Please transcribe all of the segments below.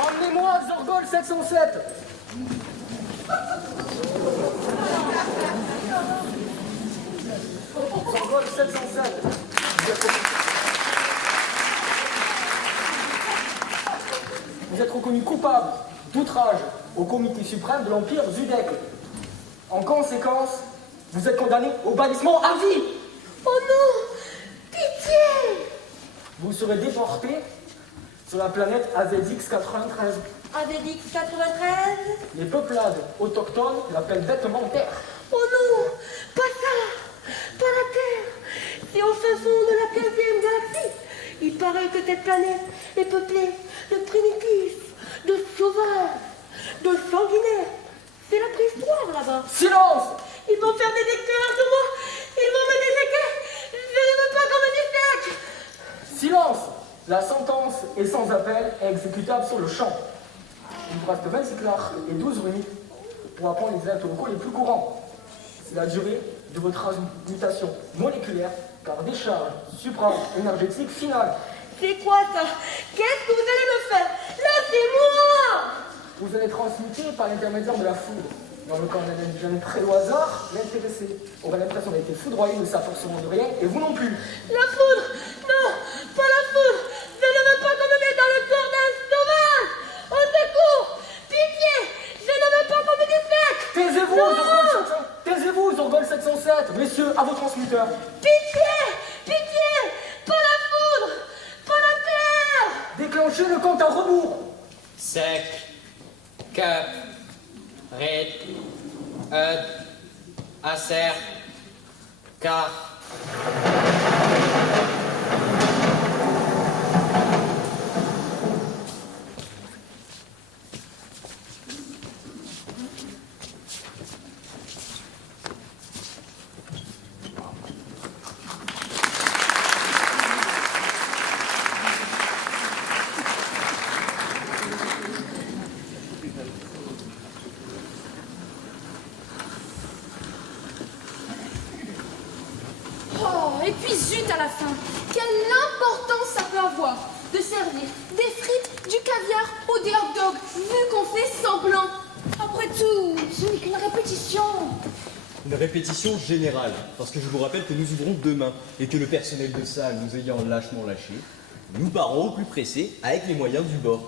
Emmenez-moi Zorgol 707. Zorgol 707. Vous êtes reconnu coupable d'outrage au comité suprême de l'Empire Zudek. En conséquence, vous êtes condamné au bannissement à vie. Oh non! Pitié! Vous serez déporté sur la planète AZX 93. Avédix 93? Les peuplades autochtones l'appellent bêtement Terre. Oh non! Pas ça! Pas la Terre! C'est au fin fond de la 15e galaxie. Il paraît que cette planète est peuplée de primitifs, de sauvages, de sanguinaires. C'est la préhistoire là-bas. Silence! Ils vont faire des expériences sur moi. Ils vont me disséquer. Je ne veux pas qu'on me dissèque. Silence! La sentence est sans appel et exécutable sur le champ. Il vous reste 26 clarks et 12 minutes pour apprendre les actes locaux les plus courants. C'est la durée de votre transmutation moléculaire par décharge supra-énergétique finale. C'est quoi ça? Qu'est-ce que vous allez me faire? Là, c'est moi! Vous allez transmuter par l'intermédiaire de la foudre. Dans le cas d'un jeune très au hasard, l'intéressé aura l'impression d'avoir été foudroyé, ne s'apercevant de rien, et vous non plus. La foudre! Non! Pas la foudre! Je ne veux pas qu'on me mette dans le corps d'un sauvage! Au secours! Pitié! Je ne veux pas qu'on me dissèque! Taisez-vous, Non! Zorgol 707. Taisez-vous, Zorgol 707. Messieurs, à vos transmuteurs. Pitié! Pitié! Pas la foudre! Pas la terre! Déclenchez le compte à rebours. Sec, Cup, Red, Eud, Acer, Car. Oh, et puis zut à la fin. Quelle importance ça peut avoir de servir des frites, du caviar ou des hot dogs, vu qu'on fait semblant. Après tout, ce n'est qu'une répétition. Une répétition générale, parce que je vous rappelle que nous ouvrons demain et que le personnel de salle nous ayant lâchement lâchés, nous partons au plus pressé avec les moyens du bord.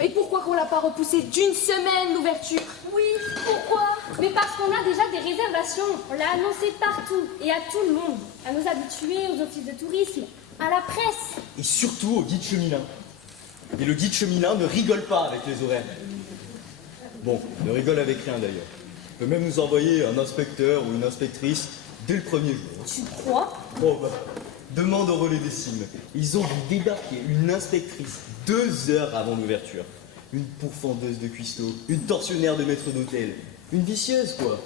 Et pourquoi qu'on l'a pas repoussé d'une semaine l'ouverture? Oui, pourquoi? Mais parce qu'on a déjà des réservations. On l'a annoncé partout et à tout le monde. À nos habitués, aux offices de tourisme, à la presse. Et surtout au guide cheminat. Et le guide cheminat ne rigole pas avec les horaires. Bon, ne rigole avec rien d'ailleurs. Il peut même nous envoyer un inspecteur ou une inspectrice dès le premier jour. Tu crois? Bon, bah, demande au relais des cimes. Ils ont vu débarquer une inspectrice 2 heures avant l'ouverture. Une pourfendeuse de cuistot, une tortionnaire de maître d'hôtel. Une vicieuse, quoi.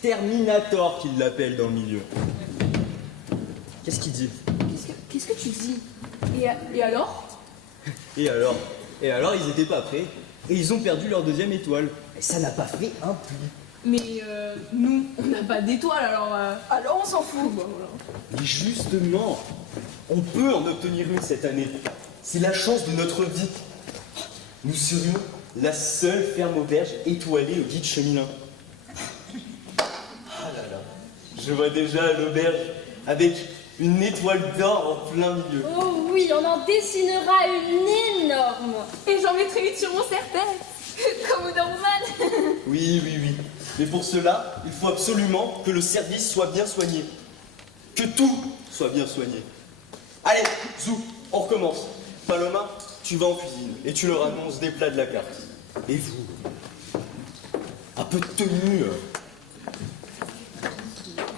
Terminator, qu'ils l'appellent dans le milieu. Qu'est-ce qu'il dit? Qu'est-ce que tu dis? Et alors? Et alors, ils étaient pas prêts. Et ils ont perdu leur 2e étoile. Et ça n'a pas fait un pli. Mais nous, on n'a pas d'étoile, alors on s'en fout. Bah, voilà. Mais justement, on peut en obtenir une cette année. C'est la chance de notre vie. Nous serions la seule ferme auberge étoilée au guide cheminat. Ah là là, je vois déjà l'auberge avec une étoile d'or en plein milieu. Oh oui, on en dessinera une énorme. Et j'en mettrai une sur mon serre-tête, comme au Dorman. Oui. Mais pour cela, il faut absolument que le service soit bien soigné. Que tout soit bien soigné. Allez, Zou, on recommence. Paloma, tu vas en cuisine et tu leur annonces des plats de la carte. Et vous, un peu de tenue.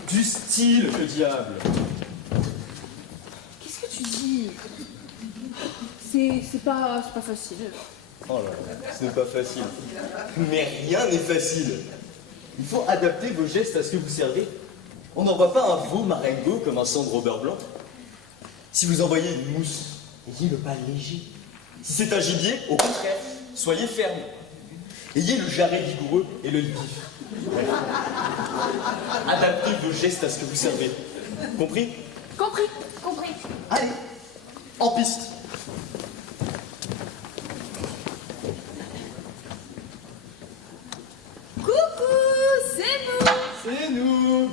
Du style, que diable. Qu'est-ce que tu dis? c'est pas facile. Oh là là, ce n'est pas facile. Mais rien n'est facile. Il faut adapter vos gestes à ce que vous servez. On n'envoie pas un veau marengo comme un cendre au beurre blanc. Si vous envoyez une mousse, ayez le pas léger. Si c'est un gibier, au contraire, soyez ferme. Ayez le jarret vigoureux et le vif. Bref. Adaptez vos gestes à ce que vous servez. Compris? Compris. Allez, en piste. Coucou, c'est nous. C'est nous.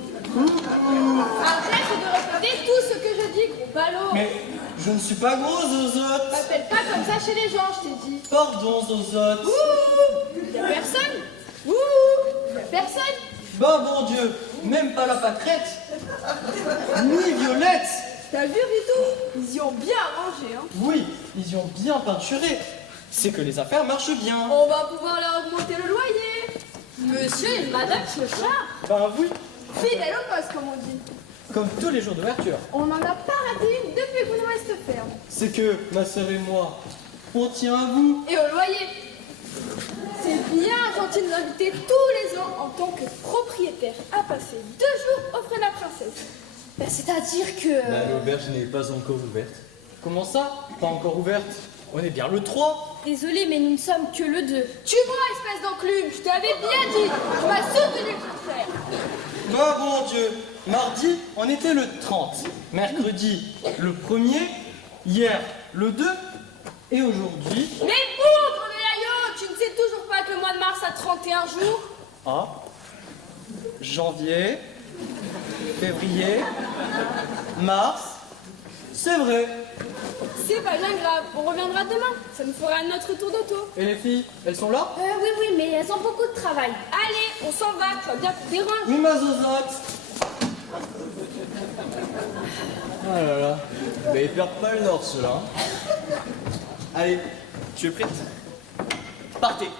Arrête de répéter tout ce que je dis, gros ballot. Mais je ne suis pas gros, Zozote. T'appelles pas comme ça chez les gens, je t'ai dit. Pardon, Zozote. Y'a personne. Y'a personne. Bah bon Dieu, même pas la pâquerette, ni Violette. T'as vu, Rito? Ils y ont bien arrangé, hein. Oui, ils y ont bien peinturé. C'est que les affaires marchent bien. On va pouvoir leur augmenter le loyer. Monsieur et Madame Clochard. Ben oui, Fidèle au poste, comme on dit. comme tous les jours d'ouverture. On n'en a pas raté une depuis qu'on reste ferme. C'est que ma sœur et moi, on tient à vous. Et au loyer. C'est bien gentil de nous inviter tous les ans en tant que propriétaire à passer 2 jours au frais de la princesse. Ben, c'est-à-dire que... L'auberge n'est pas encore ouverte. Comment ça? Pas encore ouverte? On est bien le 3. Désolée, mais nous ne sommes que le 2. Tu vois, espèce d'enclume, je t'avais bien dit. Tu m'as soutenu le contraire. Bah bon Dieu, mardi, on était le 30. Mercredi, le 1er. Hier, le 2. Et aujourd'hui... Mais bougre, Léaillot, tu ne sais toujours pas que le mois de mars a 31 jours? Ah, janvier, février, mars, c'est vrai. C'est pas bien grave, on reviendra demain. Ça nous fera notre tour d'auto. Et les filles, elles sont là? Oui, mais elles ont beaucoup de travail. Allez, on s'en va, tu vas bien te déranger. Oui, ma zozote. Ah là là, mais ils perdent pas le nord, ceux-là. Allez, tu es prête? Partez.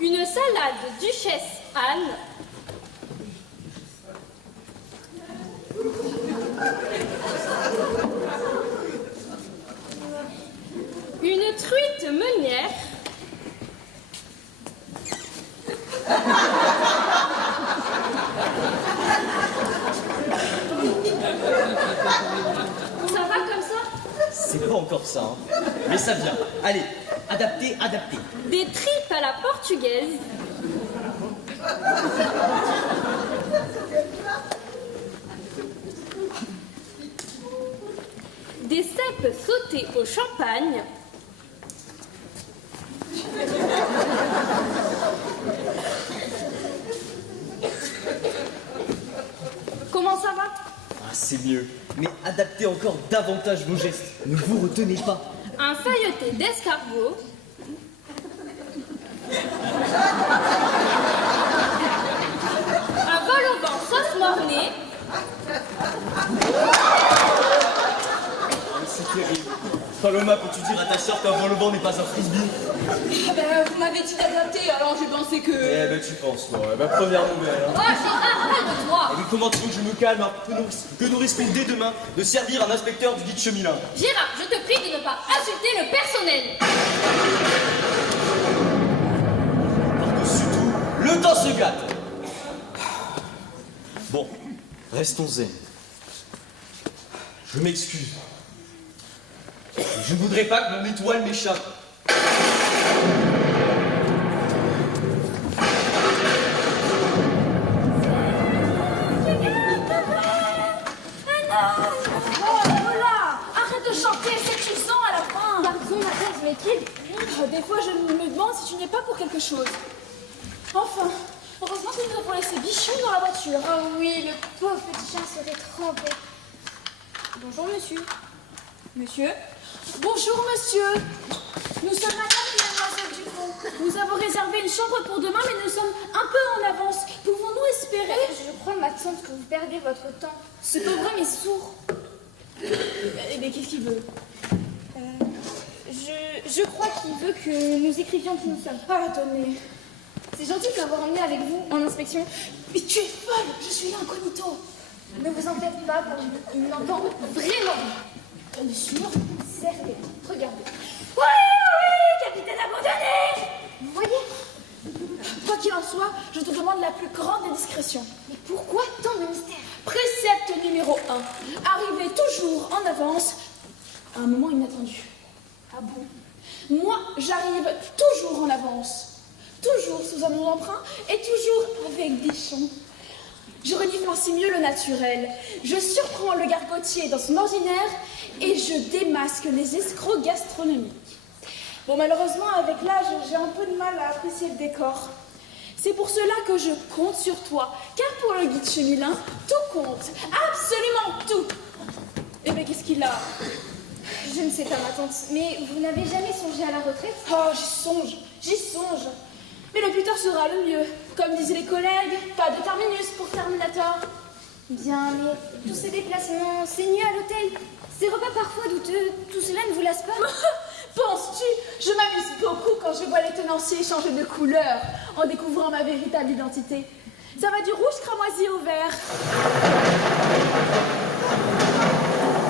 Une salade Duchesse Anne. Une truite meunière. Ça va comme ça? C'est pas encore ça, hein. Mais ça vient. Allez, adaptez. Des tripes à la portugaise. Des cèpes sautés au champagne. Comment ça va? Ah, c'est mieux. Mais adaptez encore davantage vos gestes. Ne vous retenez pas. Un feuilleté d'escargot. Un vol au vent sauce mornay. C'est terrible. Paloma, peux-tu dire à ta soeur qu'un vol au vent n'est pas un frisbee? Ah ben, vous m'avez dit d'adapter, alors j'ai pensé que... Eh ben, tu penses, toi. Eh ben, première nouvelle, hein. Oh, Gérard, calme-toi. Et mais comment tu veux que je me calme, hein, que nous risquons dès demain de servir un inspecteur du guide cheminat? Gérard, je te prie de ne pas insulter le personnel. Par-dessus tout, le temps se gâte. Bon, restons zen. Je m'excuse. Je ne voudrais pas que mon étoile m'échappe. Voilà, arrête de chanter, c'est usant à la fin. Pardon, madame, mais qui? Des fois, je me demande si tu n'es pas pour quelque chose. Enfin, heureusement que nous avons laissé Bichon dans la voiture. Oh oui, le pauvre petit chien serait trempé. Bonjour, monsieur. Monsieur? Bonjour, monsieur. Nous sommes madame et mademoiselle Dupont. Nous avons réservé une chambre pour demain, mais nous sommes un peu en avance. Pouvons-nous espérer? Je crois, ma tante, que vous perdez votre temps. Ce pauvre homme est sourd. Mais qu'est-ce qu'il veut? Je crois qu'il veut que nous écrivions qui nous sommes. Ah, attendez. C'est gentil de l'avoir emmené avec vous en inspection. Mais tu es folle, je suis incognito. Ne vous en faites pas, il n'entend vraiment. Elle est sûre? servait. Regardez. Oui, capitaine abandonné. Vous voyez? Quoi qu'il en soit, je te demande la plus grande des discrétions. Mais pourquoi tant de mystère? Précepte numéro 1. Arriver toujours en avance à un moment inattendu. Ah bon? Moi, j'arrive toujours en avance. Toujours sous un nom d'emprunt et toujours avec Bichon. Je renifle ainsi mieux le naturel. Je surprends le gargotier dans son ordinaire et je démasque les escrocs gastronomiques. Bon, malheureusement, avec l'âge, j'ai un peu de mal à apprécier le décor. C'est pour cela que je compte sur toi, car pour le guide Chemelin, tout compte, absolument tout. Eh bien, qu'est-ce qu'il a? Je ne sais pas, ma tante, mais vous n'avez jamais songé à la retraite? Oh, j'y songe. Mais le plus tard sera le mieux. Comme disaient les collègues, pas de terminus pour Terminator. Bien, mais tous ces déplacements, ces nuits à l'hôtel, ces repas parfois douteux, tout cela ne vous lasse pas? Penses-tu? Je m'amuse beaucoup quand je vois les tenanciers changer de couleur en découvrant ma véritable identité. Ça va du rouge cramoisi au vert.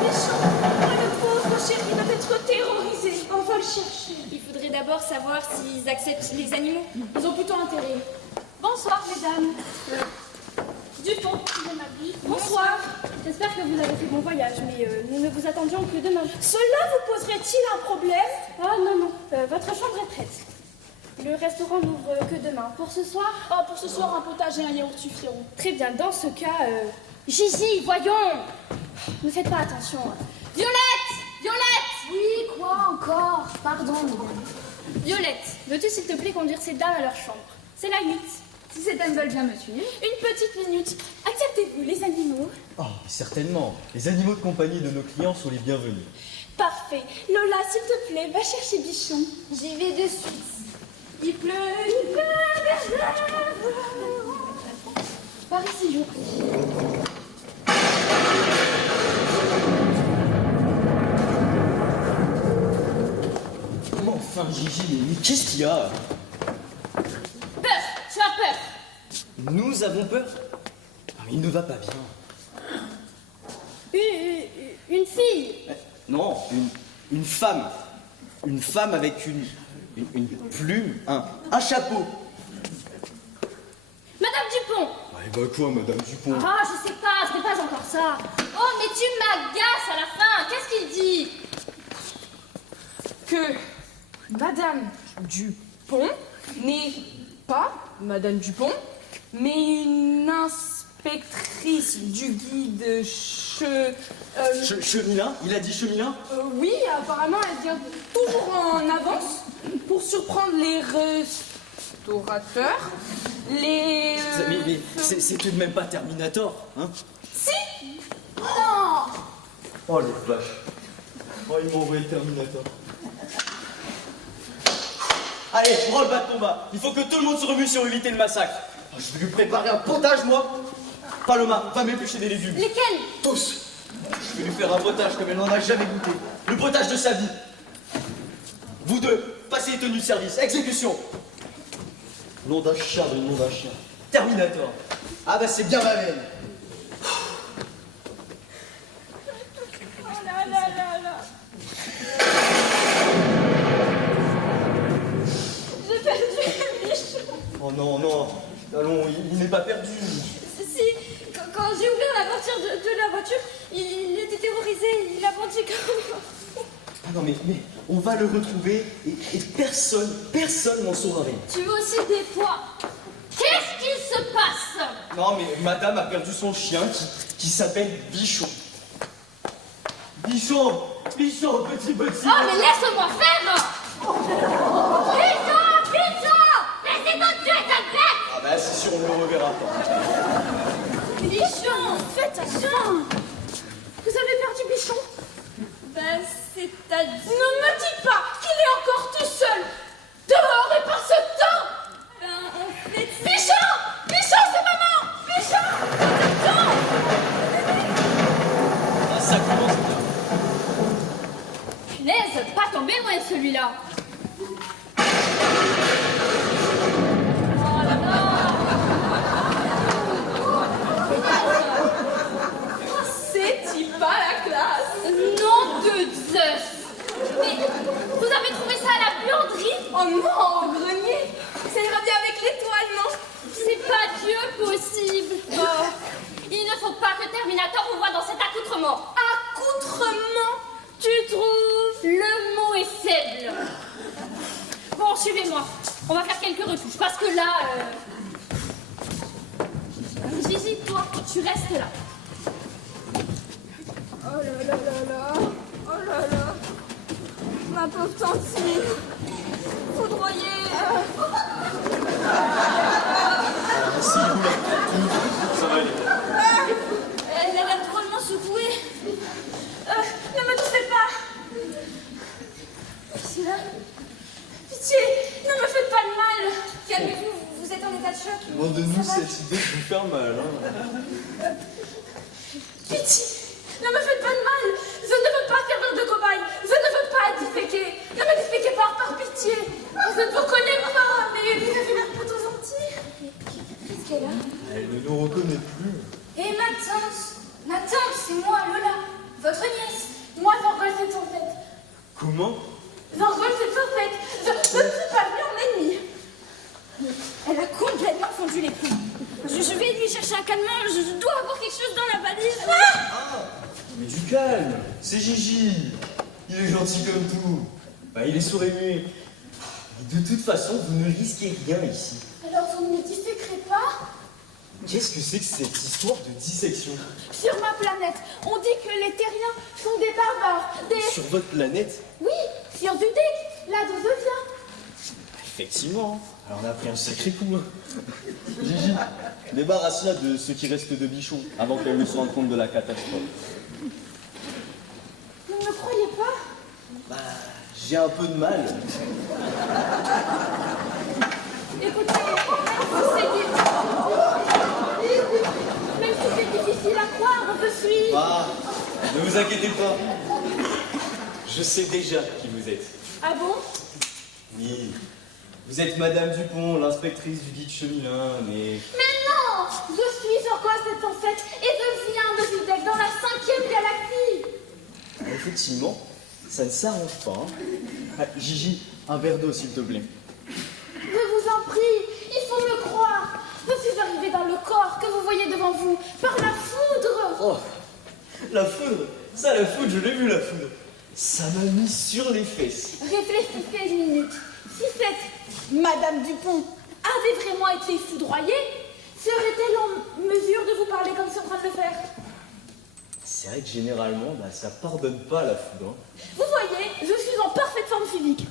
Méchant, moi le pauvre chéri doit être terrorisé. On va le chercher. Il faudrait d'abord savoir s'ils acceptent les animaux. Ils ont plutôt intérêt. Bonsoir, mesdames. Dupont, je m'habille. Bonsoir. J'espère que vous avez fait bon voyage, mais nous ne vous attendions que demain. Cela vous poserait-il un problème? Ah non, non, votre chambre est prête. Le restaurant n'ouvre que demain. Pour ce soir? Oh, pour ce soir, un potage et un yaourt suffiront. Très bien, dans ce cas, Gigi, voyons. Ne faites pas attention. Violette! Violette! Oui, quoi encore? Pardon, mesdames. Violette, veux-tu s'il te plaît conduire ces dames à leur chambre? C'est la 8. Si ces dames veulent bien me suivre. Une petite minute. Acceptez-vous les animaux? Oh, certainement. Les animaux de compagnie de nos clients sont les bienvenus. Parfait. Lola, s'il te plaît, va chercher Bichon. J'y vais de suite. Il pleut, Par ici, je vous prie. Comment enfin, Gigi, mais qu'est-ce qu'il y a? Peur! Tu as peur! Nous avons peur? Ah, mais il ne va pas bien. Une fille! Non, une femme. Une femme avec une plume, un chapeau. Madame Dupont! Eh ben quoi, Madame Dupont? Ah, je sais pas, ce n'est pas encore ça. Oh, mais tu m'agaces à la fin. Qu'est-ce qu'il dit? Que Madame Dupont n'est pas Madame Dupont, mais une inspectrice du guide Chemelin? Il a dit Chemelin? oui, apparemment, elle vient toujours en avance pour surprendre les restaurateurs, les... Mais c'est tout de même pas Terminator, hein? Si. Oh les vaches. Oh, ils m'ont envoyé le Terminator. Allez, prends le bas de combat. Il faut que tout le monde se remue sur éviter le massacre. Oh, je vais lui préparer un potage, moi. Paloma, va m'éplucher des légumes. Lesquels? Tous. Je vais lui faire un potage comme elle n'en a jamais goûté. Le potage de sa vie. Vous deux, passez les tenues de service. Exécution. Nom d'un chat, le nom d'un chien. Terminator. Ah bah c'est bien ma veine. Oh là là là là. J'ai perdu Bichon. Oh non, non. Allons, il n'est pas perdu. Si, quand j'ai ouvert la portière de la voiture, il était terrorisé. Il a bondi comme... Ah non, mais on va le retrouver et personne n'en saura rien. Tu veux aussi des pois? Qu'est-ce qui se passe? Non, mais madame a perdu son chien qui s'appelle Bichon. Bichon, petit. Oh, mais laisse-moi faire! Bichon! Laissez-moi tuer cette bête! Ah bah c'est sûr, on ne le reverra pas. Bichon, faites attention. Vous avez perdu Bichon? Ben, c'est-à-dire... Ne me dites pas qu'il est encore tout seul. Dehors et par ce temps. Ben, en fait... Bichon, c'est maman. Bichon, attends. Ah, ça commence bien. Punaise, pas tomber loin de celui-là. Oh là là! C'est pas la classe. Nom de Zeus! On va faire quelques retouches, parce que là... Gigi, toi, tu restes là. Oh là là là là. Oh là là. Ma pauvre tantine. Foudroyée. Ça va aller. Elle a l'air drôlement secouée. Ne me touchez pas. Pitié là. Pitié, ne me faites pas de mal. Calmez-vous, vous êtes en état de choc. Demande-nous cette idée de vous faire mal. Hein. Pitié, ne me faites pas de mal. Je ne veux pas servir de cobaye. Je ne veux pas être disséquée. Ne me disséquez pas, par pitié. Je ne vous connais pas, mais vous avez l'air plutôt gentil. Qu'est-ce qu'elle a? Elle ne nous reconnaît plus. Et ma tante, c'est moi, Lola, votre nièce. Moi, Zorgol, c'est son fait. Comment? Zorgol, c'est son fait. Je ne suis pas venue en ennemi. Elle a complètement fondu les plombs. Je vais lui chercher un calmant. Je dois avoir quelque chose dans la valise. Mais du calme, c'est Gigi. Il est gentil comme tout. Bah, il est sourd et muet. Et de toute façon, vous ne risquez rien ici. Alors, vous ne me disséquerez pas? Qu'est-ce que c'est que cette histoire de dissection? Sur ma planète, on dit que les terriens sont des barbares, des... Sur votre planète? Oui, sur du deck, là d'où je viens. Effectivement. Alors on a pris un sacré coup. Hein. Gigi, débarrasse-la de ce qui reste de bichon avant qu'elle ne se rende compte de la catastrophe. Vous ne me croyez pas? Bah, j'ai un peu de mal. Écoutez, même si c'est difficile à croire, je suis... Ah, ne vous inquiétez pas. Je sais déjà qui vous êtes. Ah bon? Oui. Vous êtes Madame Dupont, l'inspectrice du guide Cheminin, mais... Mais non! Je suis Zorgol 707 et je viens de Zudek dans la 5e galaxie. Ah, effectivement, ça ne s'arrange pas. Hein. Ah, Gigi, un verre d'eau s'il te plaît. Je vous en prie, il faut me croire. Je suis arrivée dans le corps que vous voyez devant vous par la foudre. Oh, la foudre. Ça, la foudre, je l'ai vu, la foudre. Ça m'a mis sur les fesses. Réfléchissez une minute. Si cette Madame Dupont avait vraiment été foudroyée, serait-elle en mesure de vous parler comme c'est en train de le faire? C'est vrai que généralement, bah, ça pardonne pas la foudre. Hein. Vous voyez, je suis en parfaite forme physique.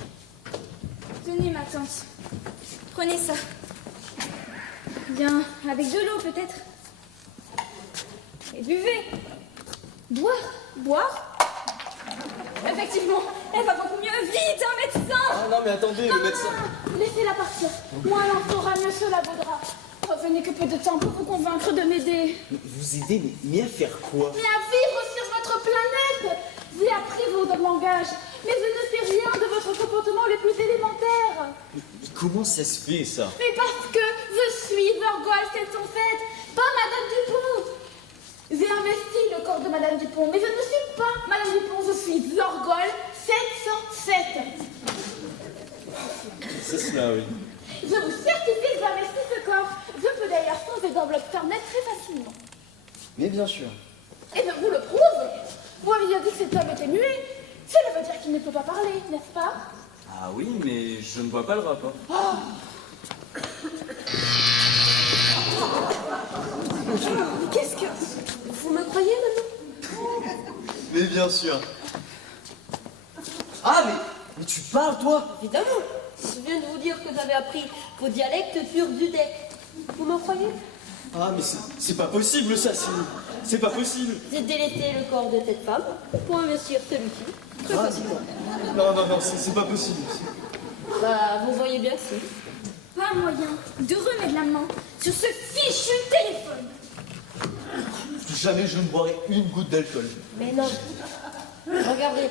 Tenez, ma tante. Prenez ça. Bien, avec de l'eau peut-être. Et buvez. Boire. Boire. Effectivement, elle va beaucoup mieux. Vite, un médecin. Ah non, mais attendez, le médecin... Laissez-la partir. Moins elle en saura, mieux cela vaudra. Revenez que peu de temps pour vous convaincre de m'aider. Vous aider, mais à faire quoi? Mais à vivre sur votre planète. J'ai appris vos langages, mais je ne sais rien de votre comportement le plus élémentaire. Mais comment ça se fait, ça? Mais parce que je suis Zorgol 707, pas Madame Dupont. J'ai investi le corps de Madame Dupont, mais je ne suis pas Madame Dupont, je suis Zorgol 707. C'est cela, oui. Je vous certifie que j'ai investi ce corps. Je peux d'ailleurs changer d'enveloppe Internet très facilement. Mais bien sûr. Et je vous le prouve. Vous m'avez dit que cet homme était muet. Cela veut dire qu'il ne peut pas parler, n'est-ce pas? Ah oui, mais je ne vois pas le rapport. Qu'est-ce que... Vous me croyez maintenant? Mais bien sûr. Ah, mais tu parles, toi? Évidemment. Je viens de vous dire que j'avais appris vos dialectes sur Dudek. Vous me croyez? Ah, mais c'est pas possible, ça, c'est pas possible. J'ai délaissé le corps de cette femme pour investir celui-ci. Très facilement. Non, c'est pas possible. Bah, vous voyez bien que si. Pas moyen de remettre la main sur ce fichu téléphone. Jamais je ne boirai une goutte d'alcool. Mais non. Regardez.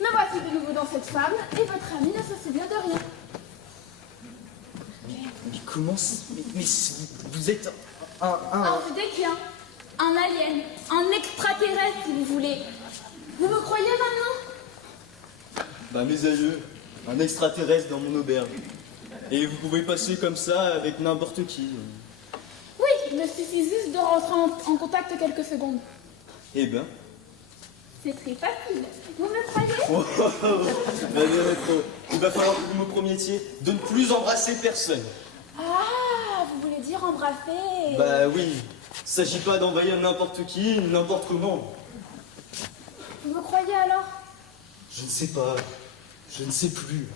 Me voici de nouveau dans cette femme, et votre ami ne se souvient de rien. Mais comment... Mais vous êtes un... Un Zudekien, un alien, un extraterrestre si vous voulez. Vous me croyez maintenant? Bah, mes aïeux, un extraterrestre dans mon auberge. Et vous pouvez passer comme ça avec n'importe qui. Oui, il me suffit juste de rentrer en contact quelques secondes. Eh ben, C'est très facile. Vous me croyez? Oh, oh, oh. Maître, il va falloir que vous me promettiez de ne plus embrasser personne. Ah, vous voulez dire embrasser? Bah oui, s'agit pas d'envahir n'importe qui, n'importe comment. Vous me croyez alors? Je ne sais pas, je ne sais plus.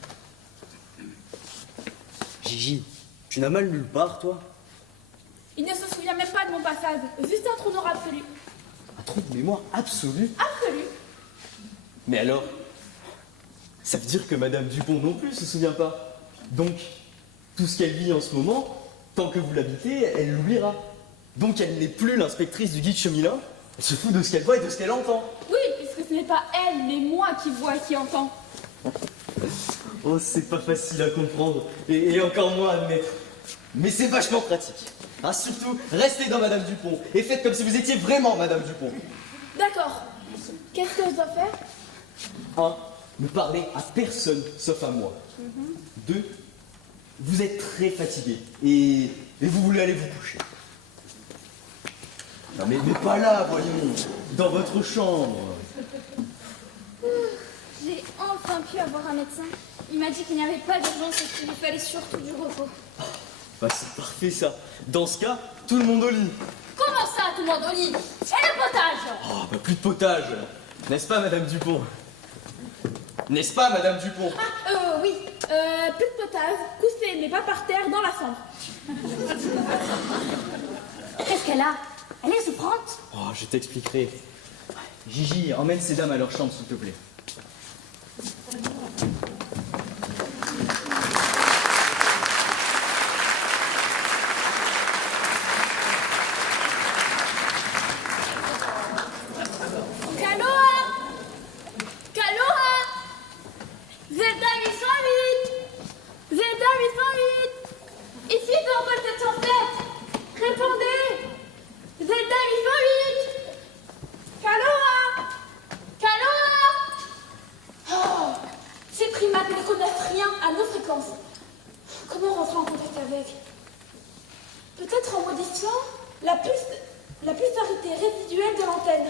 Gigi, tu n'as mal nulle part, toi? Il ne se souvient même pas de mon passage. Juste un trou noir absolu. Un trou de mémoire absolu? Absolu. Mais alors, ça veut dire que Madame Dupont non plus se souvient pas. Donc, tout ce qu'elle vit en ce moment, tant que vous l'habitez, elle l'oubliera. Donc elle n'est plus l'inspectrice du guide Cheminat, elle se fout de ce qu'elle voit et de ce qu'elle entend. Oui, puisque ce n'est pas elle, mais moi qui vois et qui entend. Oh, c'est pas facile à comprendre, et encore moins à admettre. Mais c'est vachement pratique. Ah, surtout, restez dans Madame Dupont, et faites comme si vous étiez vraiment Madame Dupont. D'accord. Qu'est-ce que je dois faire? 1. Ne parlez à personne sauf à moi. 2. Vous êtes très fatigué, et vous voulez aller vous coucher. Non mais pas là, voyons, dans votre chambre. J'ai enfin pu avoir un médecin. Il m'a dit qu'il n'y avait pas d'urgence et qu'il lui fallait surtout du repos. Bah c'est parfait ça. Dans ce cas, tout le monde au lit. Comment ça, tout le monde au lit? Et le potage? Oh, bah plus de potage. N'est-ce pas, Madame Dupont? N'est-ce pas, Madame Dupont? Ah, oui. Plus de potage, couché, mais pas par terre, dans la cendre. Qu'est-ce qu'elle a? Elle est souffrante? Oh, je t'expliquerai. Gigi, emmène ces dames à leur chambre, s'il te plaît. Peut-être en modifiant la pulsarité résiduelle de l'antenne.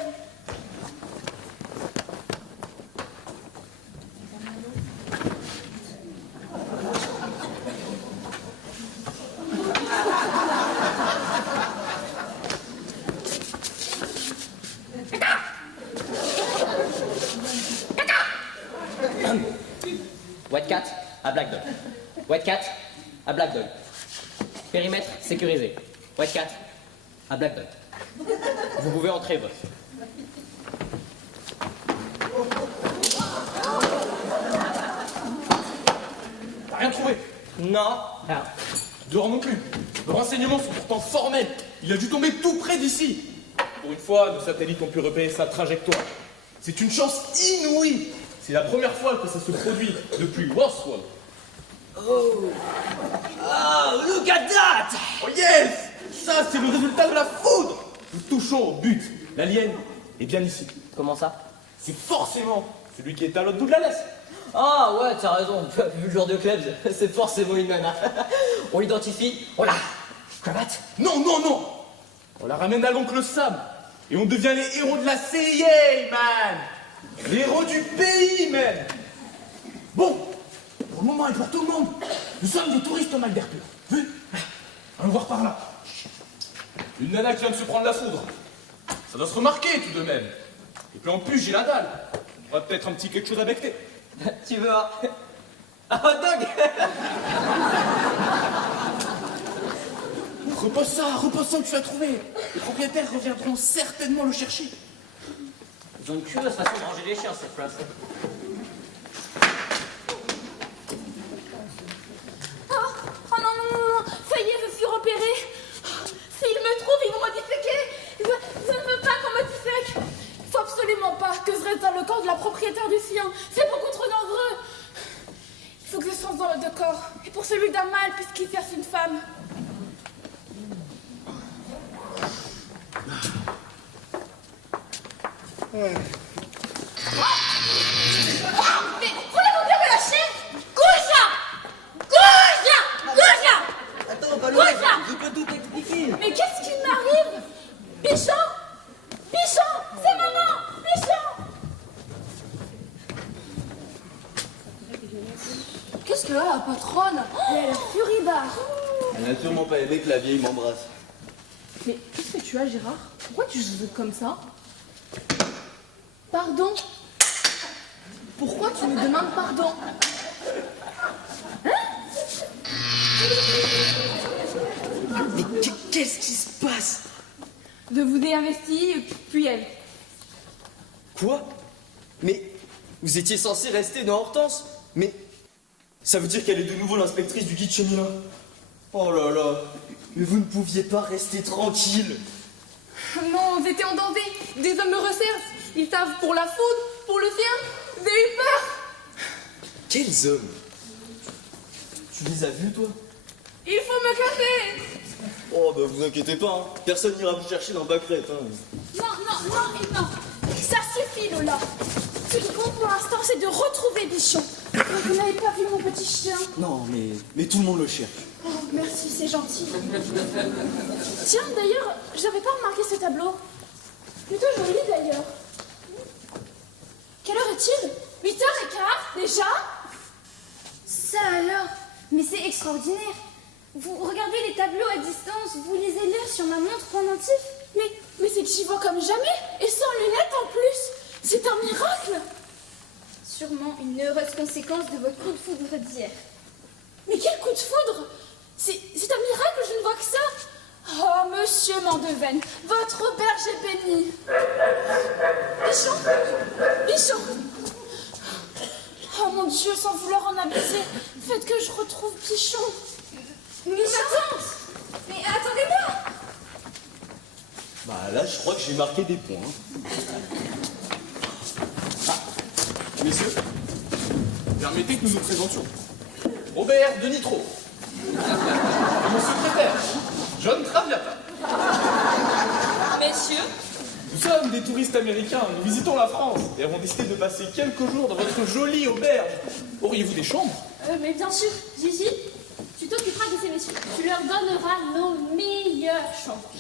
White Cat à Black Dog. White Cat à Black Dog. Périmètre sécurisé. White Cat à Black Dog. Vous pouvez entrer, boss. T'as rien trouvé? Non, rien. Dehors non plus. Nos renseignements sont pourtant formels. Il a dû tomber tout près d'ici. Pour une fois, nos satellites ont pu repérer sa trajectoire. C'est une chance inouïe. C'est la première fois que ça se produit depuis Roswell. Oh, look at that! Oh yes! Ça, c'est le résultat de la foudre! Nous touchons au but. L'alien est bien ici. Comment ça? C'est forcément celui qui est à l'autre bout de la laisse. Ah ouais, t'as raison. Vu le genre de club, c'est forcément une nana. On l'identifie, on la cravate. Non, non, non! On la ramène à l'oncle Sam. Et on devient les héros de la CIA, man! Les héros du pays, man! Bon, pour le moment et pour tout le monde, nous sommes des touristes mal d'air pur. Vu? Allons voir par là. Une nana qui vient de se prendre la foudre. Ça doit se remarquer tout de même. Et puis en plus, j'ai la dalle. On va peut-être un petit quelque chose à becter. Tu veux un hot dog? Repose ça que tu as trouvé. Les propriétaires reviendront certainement le chercher. Ils ont une curieuse façon de ranger les chiens, cette place. Oh non, non, non, non, ça y est, je suis repérée. S'ils me trouvent, ils vont me disséquer. Je ne veux pas qu'on me dissèque. Il faut absolument pas que je reste dans le corps de la propriétaire du sien. C'est beaucoup trop dangereux. Il faut que je change dans le décor. Et pour celui d'un mâle, puisqu'il cherche une femme. Mais voulez-vous bien me lâcher? Gouja! Attends, Valou, je peux tout expliquer. Mais qu'est-ce qui m'arrive? Bichon! Bichon! C'est maman! Bichon! patronne, elle est furibard. Elle n'a sûrement pas aimé que la vieille m'embrasse. Mais qu'est-ce que tu as, Gérard? Pourquoi tu joues comme ça? Pardon? Pourquoi tu me demandes pardon? Mais qu'est-ce qui se passe? De vous déinvestir, puis elle. Quoi? Mais vous étiez censé rester dans Hortense? Mais ça veut dire qu'elle est de nouveau l'inspectrice du guide cheminot? Oh là là, mais vous ne pouviez pas rester tranquille. Non, j'étais en danger. Des hommes me recherchent. Ils savent pour la foudre, pour le chien. J'ai eu peur. Quels hommes? Tu les as vus, toi? Il faut me cacher. Oh bah vous inquiétez pas, hein. Personne n'ira vous chercher dans Bacrette. Hein. Non, non, non et non. Ça suffit, Lola. Ce qui compte pour l'instant, c'est de retrouver Bichon. Vous n'avez pas vu mon petit chien? Non, mais tout le monde le cherche. Oh, merci, c'est gentil. Tiens, d'ailleurs, j'avais pas remarqué ce tableau. Plutôt joli, d'ailleurs. Quelle heure est-il? 8h15, déjà? Ça alors? Mais c'est extraordinaire. Vous regardez les tableaux à distance, vous lisez-les sur ma montre pendentif. Mais c'est que j'y vois comme jamais, et sans lunettes en plus. C'est un miracle. Sûrement une heureuse conséquence de votre coup de foudre d'hier. Mais quel coup de foudre? C'est un miracle, je ne vois que ça. Oh, monsieur Mandeven, votre auberge est bénie. Bichon, Bichon. Oh mon Dieu, sans vouloir en abuser, faites que je retrouve Bichon. Mais ma tante! Mais attendez-moi! Bah là, je crois que j'ai marqué des points. Ah, messieurs, permettez que nous nous présentions. Robert de Nitro. Et mon secrétaire, John Traviata. Messieurs, Nous sommes des touristes américains, nous visitons la France et avons décidé de passer quelques jours dans votre jolie auberge. Auriez-vous des chambres? Mais bien sûr, Gigi, tu t'occuperas de ces messieurs. Tu leur donneras nos meilleures chambres.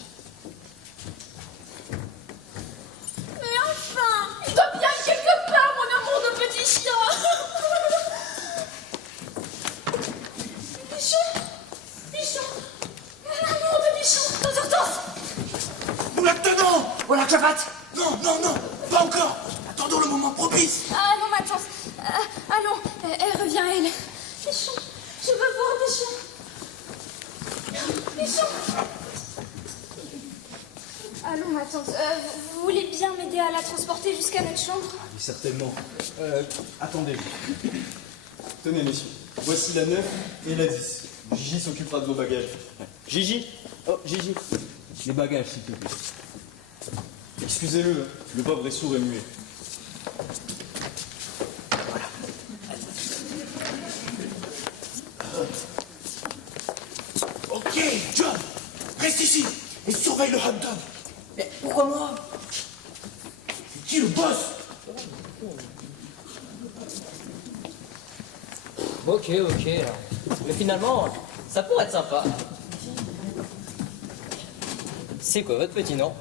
Mais enfin, il doit bien être quelque part, mon amour de petit chien. Bichon, Bichon, mon amour de Bichon. Hortense. Nous la tenons! Oh la cravate! Non, non, non, pas encore! Attendons le moment propice! Ah non, ma chance. Ah non, elle revient, elle. Bichon, je veux voir Bichon. Bichon. Allons, ma tante, vous voulez bien m'aider à la transporter jusqu'à notre chambre? Oui, certainement. Attendez. Tenez, messieurs. Voici la 9 et la 10. Gigi s'occupera de vos bagages. Gigi? Oh, Gigi. Les bagages, s'il te plaît. Excusez-le, hein. Le pauvre est sourd et muet. Voilà. Ok, John! Reste ici et surveille le hot dog! Mais pourquoi moi? C'est qui le boss? Ok. Mais finalement, ça pourrait être sympa. C'est quoi votre petit nom?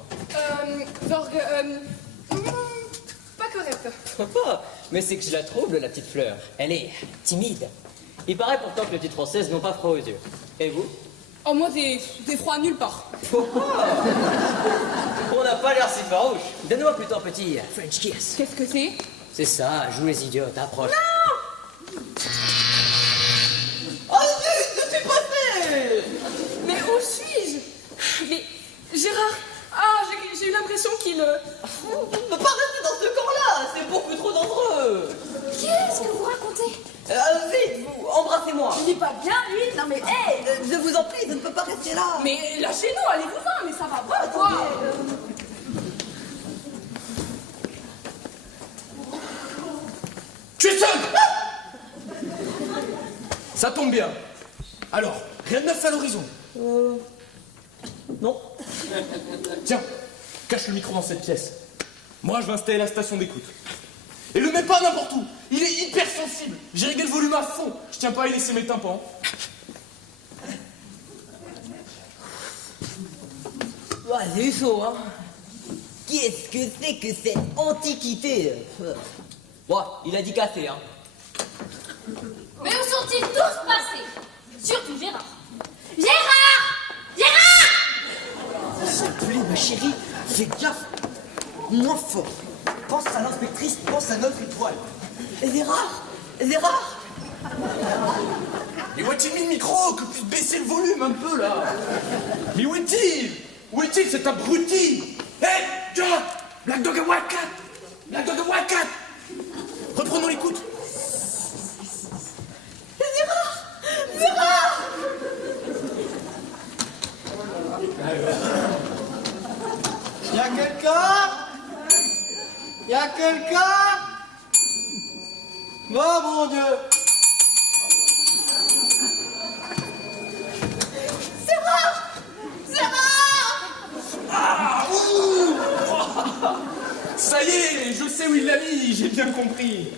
Pas correct. Papa, mais c'est que je la trouble, la petite fleur. Elle est timide. Il paraît pourtant que les petites françaises n'ont pas froid aux yeux. Et vous? oh moi des froids nulle part. On n'a pas l'air si farouche. Donne-moi plutôt un petit French kiss. Qu'est-ce que c'est? C'est ça, joue les idiotes, approche. Oh zut, je suis passé! Mais où suis-je? Mais Gérard, j'ai eu l'impression qu'il... On ne peut pas rester dans ce camp-là, c'est beaucoup trop dangereux. Qu'est-ce que vous racontez? Vite, vous, embrassez-moi. Il n'est pas bien, lui? Non mais, hé, je vous en prie, je ne peux pas rester là. Mais lâchez-nous, allez-vous-en, mais ça va pas, quoi. Tu es seul! Ça tombe bien. Alors, rien de neuf à l'horizon. Non. Tiens, cache le micro dans cette pièce. Moi, je vais installer la station d'écoute. Et le mets pas n'importe où. Il est hyper sensible. J'ai réglé le volume à fond. Je tiens pas à y laisser mes tympans. Ouais, c'est chaud, hein. Qu'est-ce que c'est que cette antiquité? Bon, il a dit café, hein. Mais où sont-ils tous passés? Surtout Gérard. Gérard! Gérard! S'il te plaît, ma chérie, fais gaffe. Moins fort. Pense à l'inspectrice, pense à notre étoile. Gérard! Gérard! Mais où est-il mis le micro? Que puisse baisser le volume un peu là? Mais où est-il? Où est-il cet abruti? Hé, John! Black Dog et White Cat! Black Dog et White Cat! Reprenons l'écoute. Y'a quelqu'un? Y'a quelqu'un? Oh mon Dieu! Ah, ouh. Ça y est, je sais où il l'a mis, j'ai bien compris.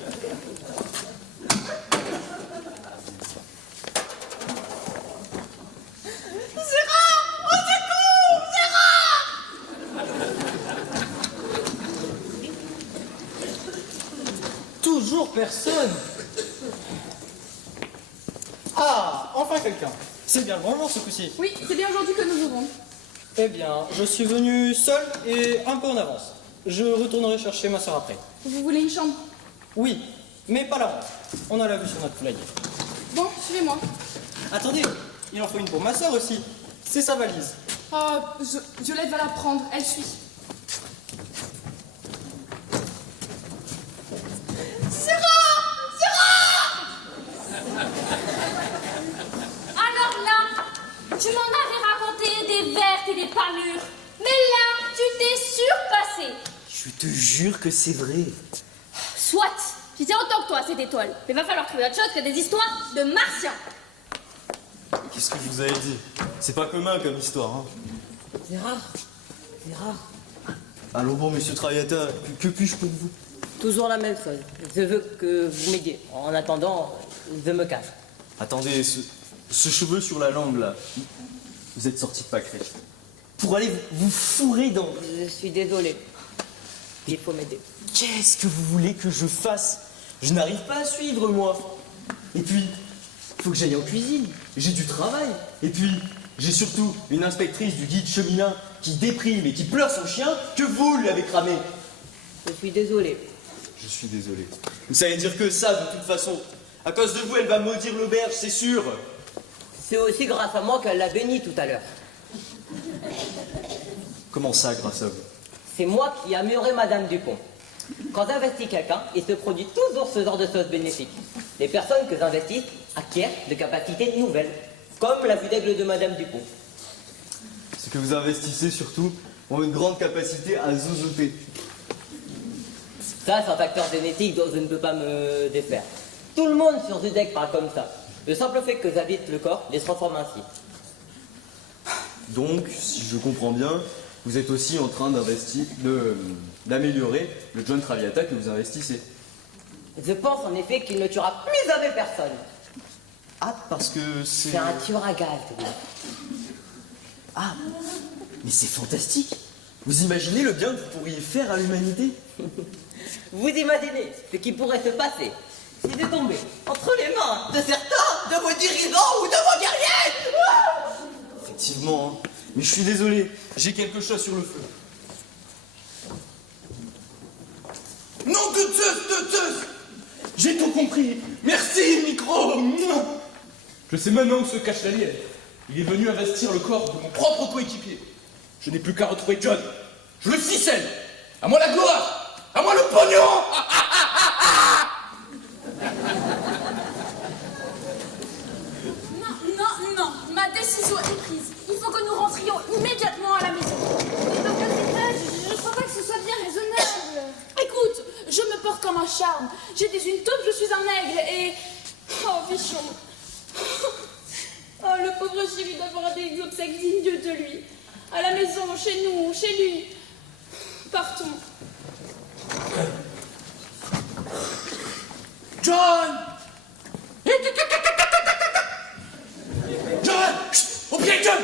Toujours personne. Ah, enfin quelqu'un. C'est bien le bonjour ce coup-ci. Oui, c'est bien aujourd'hui que nous ouvrons. Eh bien, je suis venu seul et un peu en avance. Je retournerai chercher ma soeur après. Vous voulez une chambre? Oui, mais pas la vente. On a la vue sur notre poulailler. Bon, suivez-moi. Attendez, il en faut une pour ma soeur aussi. C'est sa valise. Oh, Violette va la prendre, elle suit. Alors là, tu m'en avais raconté des vertes et des parures. Mais là, tu t'es surpassé. Je te jure que c'est vrai. Soit, j'y sais autant que toi, cette étoile. Mais va falloir trouver autre chose que des histoires de martiens. Qu'est-ce que je vous avais dit? C'est pas commun comme histoire, hein. Gérard, Gérard, Allons bon, monsieur Traviata, que puis-je pour vous? toujours la même chose. Je veux que vous m'aidiez. En attendant, je me casse. Attendez, ce cheveu sur la langue, là, vous êtes sorti de Pâquerette. Pour aller vous fourrer dans... Je suis désolé. Il faut m'aider. Qu'est-ce que vous voulez que je fasse? Je n'arrive pas à suivre, moi. Et puis, il faut que j'aille en cuisine. J'ai du travail. Et puis, j'ai surtout une inspectrice du guide cheminat qui déprime et qui pleure son chien que vous lui avez cramé. Je suis désolé. Je suis désolé. Vous savez dire que ça, de toute façon. À cause de vous, elle va maudire l'auberge, c'est sûr. C'est aussi grâce à moi qu'elle l'a béni tout à l'heure. Comment ça, grâce à vous? C'est moi qui ai amélioré Madame Dupont. Quand j'investis quelqu'un, il se produit toujours ce genre de choses bénéfiques. Les personnes que j'investis acquièrent de capacités nouvelles, comme la vue d'aigle de Madame Dupont. Ce que vous investissez, surtout, ont une grande capacité à zozoter. Ça, c'est un facteur génétique dont je ne peux pas me défaire. Tout le monde sur Zudek parle comme ça. Le simple fait que j'habite le corps les transforme ainsi. Donc, si je comprends bien, vous êtes aussi en train d'améliorer le John Traviata que vous investissez. Je pense en effet qu'il ne tuera plus jamais personne. Ah, parce que c'est... C'est un tueur à gage, celui-là. Ah, mais c'est fantastique. Vous imaginez le bien que vous pourriez faire à l'humanité? Vous imaginez ce qui pourrait se passer si j'ai tombé entre les mains de certains de vos dirigeants ou de vos guerriers. Effectivement, hein. Mais je suis désolé, j'ai quelque chose sur le feu. Non de Zeus. J'ai tout compris. Merci, micro. Je sais maintenant où se cache l'alien. Il est venu investir le corps de mon propre coéquipier. Je n'ai plus qu'à retrouver John. Je le ficelle. À moi la gloire. À moi le pognon. Non, ma décision est prise. Il faut que nous rentrions immédiatement à la maison. Mais docteur Zeta, je crois pas que ce soit bien raisonnable. Écoute, je me porte comme un charme. J'étais une taupe, je suis un aigle et... Oh, Bichon. Oh, le pauvre chéri doit avoir des obsèques dignes de lui. À la maison, chez nous, chez lui. Partons. John! John! Chut! Au pied, John!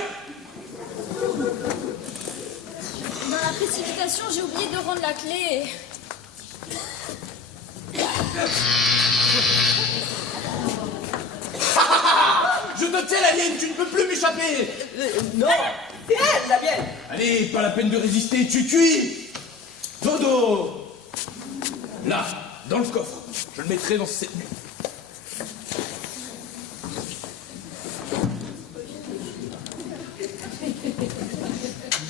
Dans la précipitation, j'ai oublié de rendre la clé. te tiens, la mienne, tu ne peux plus m'échapper. Non, c'est elle, la mienne. Allez, pas la peine de résister, tu cuis. Dodo. Là, dans le coffre. Je le mettrai dans cette nuit.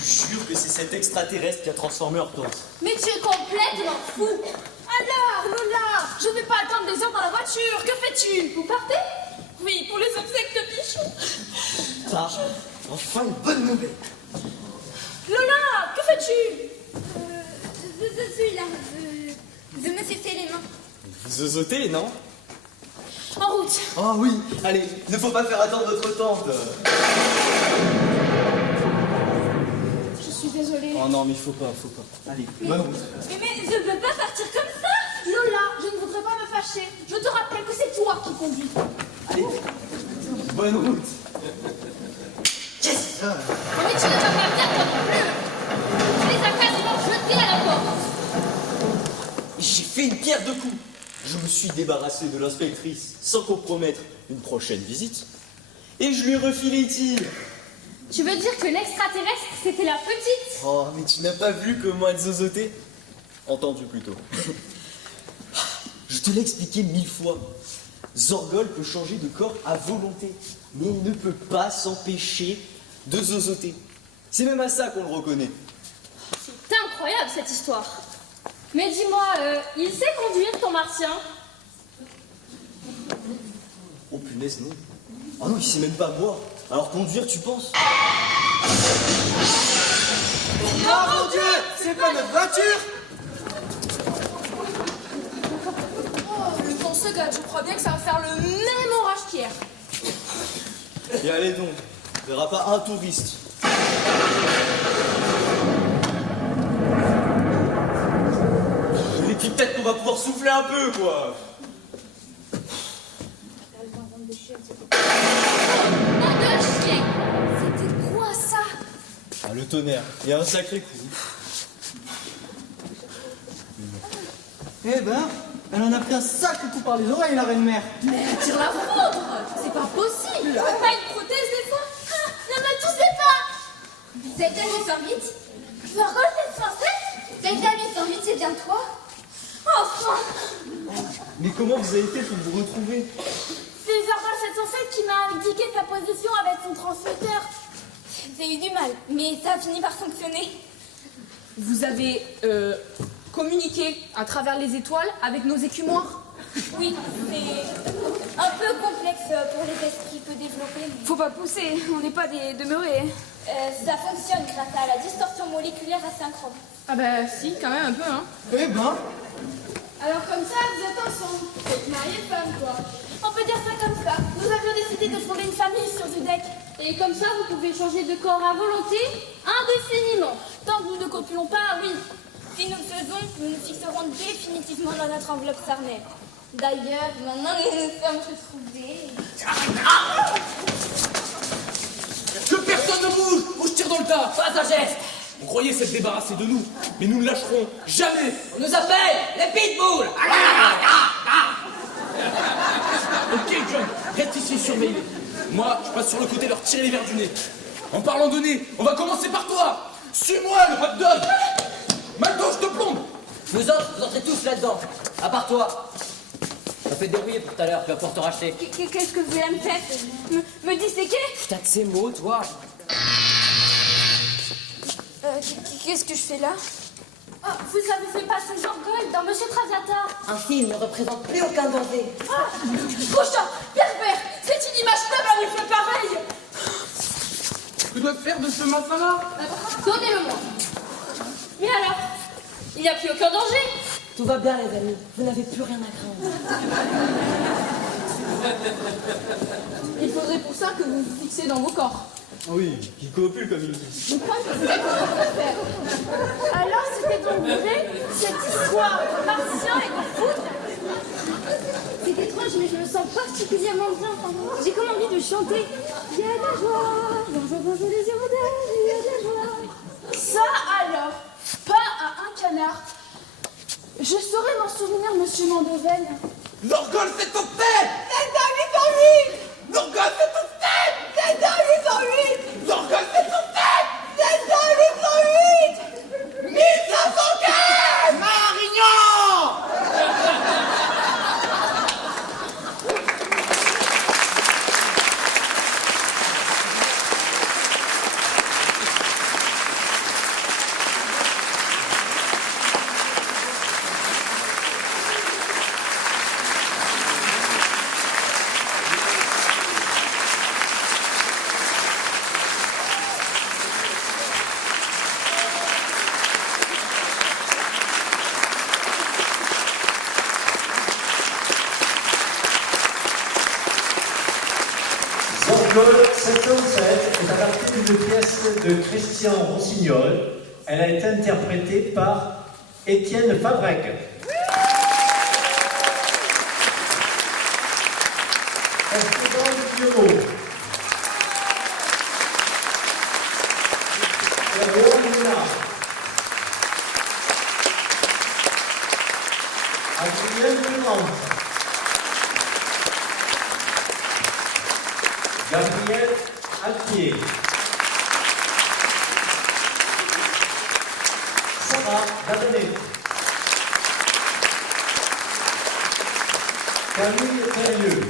Je jure que c'est cet extraterrestre qui a transformé Hortense. Mais tu es complètement fou. Alors, Lola, je ne vais pas attendre des heures dans la voiture. Que fais-tu? Vous partez? Oui, pour les obsèques de Pichou. Ça, enfin une bonne nouvelle. Lola, que fais-tu? Je suis là. Je me suis fait les mains. Vous zozotez, non? En route. Oh oui, allez, ne faut pas faire attendre votre tante. Je suis désolée. Oh non, mais faut pas. Allez, bonne route. Mais je ne peux pas partir comme ça. Lola, je ne voudrais pas me fâcher. Je te rappelle que c'est toi qui conduis. Allez, bonne route. Yes. Mais tu ne vas pas bien toi non plus. Tu les as quasiment jetés à la porte. J'ai fait une pierre de coups. Je me suis débarrassé de l'inspectrice sans compromettre une prochaine visite. Et je lui ai refilé Tir. Tu veux dire que l'extraterrestre, c'était la petite? Oh, mais tu n'as pas vu comment elle zozotait? Entendu plutôt. Je te l'ai expliqué 1000 fois. Zorgol peut changer de corps à volonté, mais il ne peut pas s'empêcher de zozoter. C'est même à ça qu'on le reconnaît. C'est incroyable cette histoire. Mais dis-moi, il sait conduire ton martien? Oh punaise, non. Oh non, il sait même pas boire. Alors conduire, tu penses? Oh mon Dieu, c'est pas notre voiture. Oh, le temps se gâte, je crois bien que ça va faire le même orage qu'hier. Et allez donc, il n'y aura pas un touriste. Et puis peut-être qu'on va pouvoir souffler un peu, quoi. Nom de chien! C'était quoi ça? Ah, le tonnerre, il y a un sacré coup. Eh ben, elle en a pris un sacré coup par les oreilles, la reine-mère. Mais tire la foudre! C'est pas possible! Pas une prothèse des fois? Ah, ne me touchez pas! Zelda 808? Zorgol 707? Zelda 808, c'est bien toi? Enfin! Mais comment vous avez fait pour vous retrouver? C'est Zorgol 707 qui m'a indiqué sa position avec son transmetteur. J'ai eu du mal, mais ça a fini par fonctionner. Vous avez communiqué à travers les étoiles avec nos écumoires? Oui, c'est un peu complexe pour les esprits peu développés. Mais... Faut pas pousser, on n'est pas des demeurés. ça fonctionne grâce à la distorsion moléculaire asynchrone. Ah bah si, quand même un peu, hein. Eh ben, Alors comme ça, vous êtes ensemble. Vous êtes mariés de femme, quoi. On peut dire ça comme ça. Nous avions décidé de fonder une famille sur Zudek. Et comme ça, vous pouvez changer de corps à volonté, indéfiniment. Tant que nous ne copulons pas, oui. Si nous le faisons, nous nous fixerons définitivement dans notre enveloppe charnelle. D'ailleurs, maintenant nous nous sommes retrouvés. Que personne ne bouge ou je tire dans le tas. Pas un geste. Vous croyez s'être débarrassé de nous, mais nous ne lâcherons jamais. On nous appelle les pitbulls. Ok, John, reste ici surveillé. Moi, je passe sur le côté leur tirer les verres du nez. En parlant de nez, on va commencer par toi. Suis-moi, le hot dog. Maldo, je te plombe. Vous autres, vous entrez tous là-dedans. À part toi. Ça fait dérouiller pour tout à l'heure, tu vas pouvoir te racheter. Qu'est-ce que vous voulez me faire? Me disséquer? T'as de ces mots, toi. Qu'est-ce que je fais là? Oh, vous avez fait passer Zorgol dans Monsieur Traviata. Un film ne représente plus aucun danger. Ah, Gaucha, Pierre, c'est inimaginable à lui faire pareil. Que dois-je faire de ce massin-là? Donnez-le-moi. Mais alors, il n'y a plus aucun danger. Tout va bien, les amis. Vous n'avez plus rien à craindre. Il faudrait pour ça que vous vous fixiez dans vos corps. Oui, qui copule comme ils disent. Je crois que c'est comment on peut faire. Alors, c'était donc vrai, cette histoire de martien et de foudre? C'est étrange, mais je me sens particulièrement bien. J'ai comme envie de chanter. Il y a de la joie, bonjour les hirondelles, il y a de la joie. Ça alors, pas à un canard. Je saurais m'en souvenir, monsieur Mandoven. Zorgol, c'est ton tête. C'est un 808. Zorgol, c'est ton tête. Black-Gold 77 est adaptée d'une pièce de Christian Rossignol. Elle a été interprétée par Étienne Fabreg. Esteban Guillemot. Erwan Luna. Adrien Dumont. Gabriel Altier. Sarah Dadenet. Camille Ferrieux.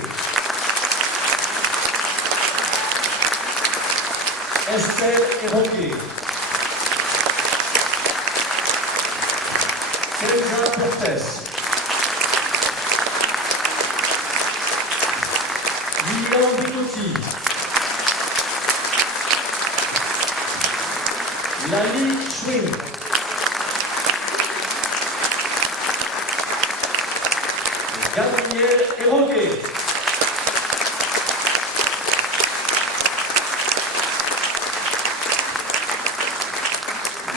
Estelle Héroquet. Elsa Portes. Lilian Bigotti. Lali Schwing. Gabriel Héroquet.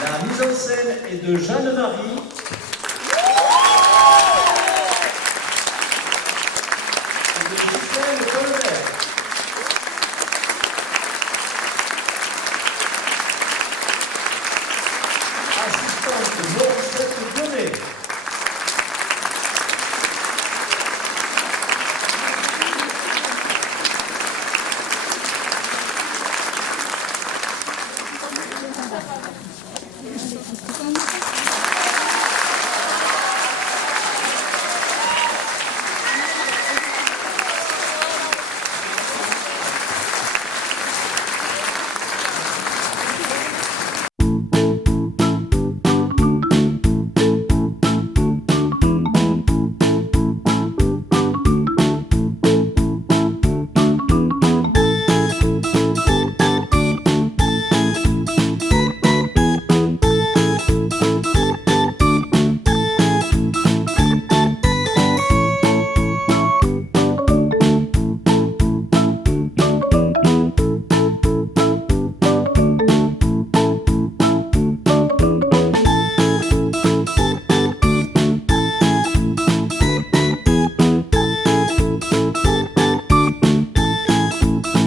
La mise en scène est de Jeanne-Marie. Et de Gisèle Colbert. Assistante